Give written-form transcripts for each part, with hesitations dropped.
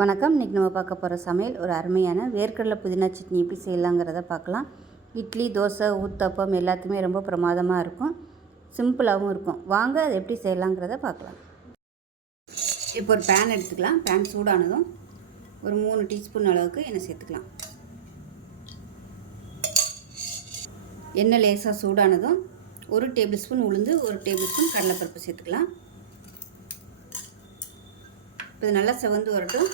வணக்கம். இன்றைக்கி நம்ம பார்க்க போகிற சமையல் ஒரு அருமையான வேர்க்கடலை புதினா சட்னி எப்படி செய்யலாங்கிறத பார்க்கலாம். இட்லி, தோசை, ஊத்தப்பம் எல்லாத்துக்குமே ரொம்ப பிரமாதமாக இருக்கும். சிம்பிளாகவும் இருக்கும். வாங்க அது எப்படி செய்யலாங்கிறத பார்க்கலாம். இப்போ ஒரு பேன் எடுத்துக்கலாம். பேன் சூடானதும் ஒரு 3 டீஸ்பூன் அளவுக்கு எண்ணெய் சேர்த்துக்கலாம். எண்ணெய் லேசாக சூடானதும் 1 டேபிள் ஸ்பூன் உளுந்து, 1 டேபிள் ஸ்பூன் கடலைப்பருப்பு சேர்த்துக்கலாம். இப்போ இது நல்லா செவந்து வரட்டும்.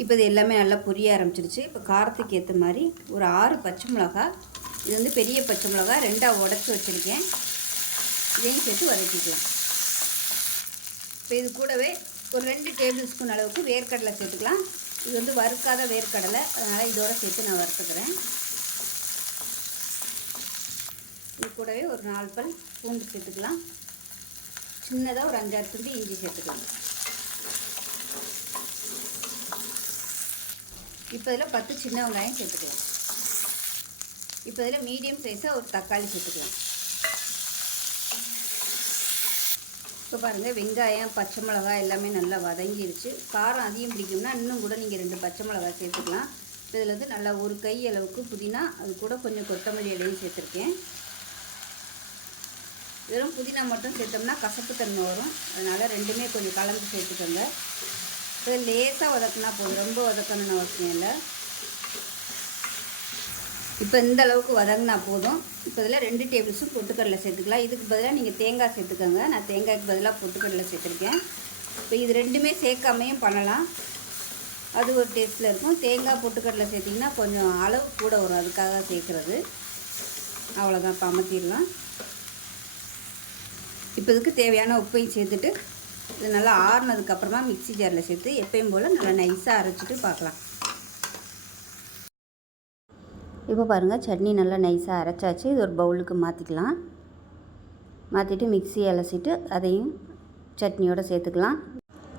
இப்போ இது எல்லாமே நல்லா பொரிய ஆரம்பிச்சிருச்சு. இப்போ காரத்துக்கு ஏற்ற மாதிரி ஒரு 6 பச்சை மிளகா, இது வந்து பெரிய பச்சை மிளகா 2ஆக உடச்சி வச்சுருக்கேன். இதையும் சேர்த்து வதக்கிக்கலாம். இப்போ இது கூடவே ஒரு 2 டேபிள் ஸ்பூன் அளவுக்கு வேர்க்கடலை சேர்த்துக்கலாம். இது வந்து வறுக்காத வேர்க்கடலை, அதனால் இதோடு சேர்த்து நான் வறுத்துக்கிறேன். இது கூடவே ஒரு 4 பல் பூண்டு சேர்த்துக்கலாம். சின்னதாக ஒரு 5-6 துண்டு இஞ்சி சேர்த்துக்கலாம். இப்போ இதில் 10 சின்ன வெங்காயம் சேர்த்துக்கலாம். இப்போ இதில் மீடியம் சைஸாக ஒரு தக்காளி சேர்த்துக்கலாம். இப்போ பாருங்கள், வெங்காயம், பச்சை மிளகாய் எல்லாமே நல்லா வதங்கிடுச்சு. காரம் அதிகம் பிடிக்கும்னா இன்னும் கூட நீங்கள் 2 பச்சை மிளகாய் சேர்த்துக்கலாம். இப்போ இதில் வந்து நல்லா ஒரு கை அளவுக்கு புதினா, அது கூட கொஞ்சம் கொத்தமல்லி இலையும் சேர்த்துருக்கேன். வெறும் புதினா மட்டும் சேர்த்தோம்னா கசப்பு தன்மை வரும். அதனால் ரெண்டுமே கொஞ்சம் கலந்து சேர்த்துக்கோங்க. இப்போ லேசாக வதக்குனா போதும், ரொம்ப வதக்கணும்னு அவசியம் இல்லை. இப்போ இந்த அளவுக்கு வதங்கினா போதும். இப்போ இதில் 2 டேபிள் ஸ்பூன் பொட்டுக்கடலை சேர்த்துக்கலாம். இதுக்கு பதிலாக நீங்கள் தேங்காய் சேர்த்துக்கோங்க. நான் தேங்காய்க்கு பதிலாக பொட்டுக்கடலை சேர்த்துருக்கேன். இப்போ இது ரெண்டுமே சேர்க்காமையும் பண்ணலாம், அது ஒரு டேஸ்ட்டில் இருக்கும். தேங்காய் பொட்டுக்கடலை சேர்த்திங்கன்னா கொஞ்சம் அளவு கூட வரும், அதுக்காக சேர்க்குறது. அவ்வளோதான், இப்போ அமர்த்திடலாம். இப்போ இதுக்கு தேவையான உப்பையும் சேர்த்துட்டு இது நல்லா ஆறுனதுக்கப்புறமா மிக்ஸி ஜாரில் சேர்த்து எப்பயும் போல் நல்லா நைஸாக அரைச்சிட்டு பார்க்கலாம். இப்போ பாருங்கள், சட்னி நல்லா நைஸாக அரைச்சாச்சு. இது ஒரு பவுலுக்கு மாற்றிக்கலாம். மாற்றிட்டு மிக்ஸி அலசிட்டு அதையும் சட்னியோடு சேர்த்துக்கலாம்.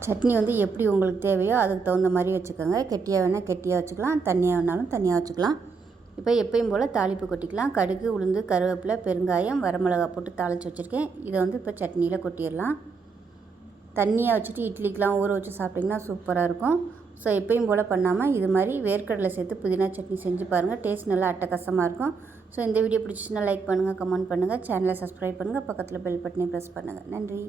சட்னி வந்து எப்படி உங்களுக்கு தேவையோ அதுக்கு தகுந்த மாதிரி வச்சுக்கோங்க. கெட்டியாக வேணால் கெட்டியாக வச்சுக்கலாம், தண்ணியாக வேணாலும் தண்ணியாக வச்சுக்கலாம். இப்போ எப்பயும் போல் தாளிப்பு கொட்டிக்கலாம். கடுகு, உளுந்து, கருவேப்பிலை, பெருங்காயம், வரமிளகா போட்டு தாளித்து வச்சுருக்கேன். இதை வந்து இப்போ சட்னியில் கொட்டிடலாம். தண்ணியாக வச்சுட்டு இட்லிக்கெலாம் ஊற வச்சு சாப்பிட்டிங்கன்னா சூப்பராக இருக்கும். ஸோ எப்பயும் போல் பண்ணாமல் இது மாதிரி வேர்க்கடலை சேர்த்து புதினா சட்னி செஞ்சு பாருங்கள். டேஸ்ட் நல்லா அட்டகாசமாக இருக்கும். ஸோ இந்த வீடியோ பிடிச்சிச்சுன்னா லைக் பண்ணுங்கள், கமெண்ட் பண்ணுங்கள், சேனலை சப்ஸ்கிரைப் பண்ணுங்கள், பக்கத்தில் பெல் பட்டனை ப்ரெஸ் பண்ணுங்கள். நன்றி.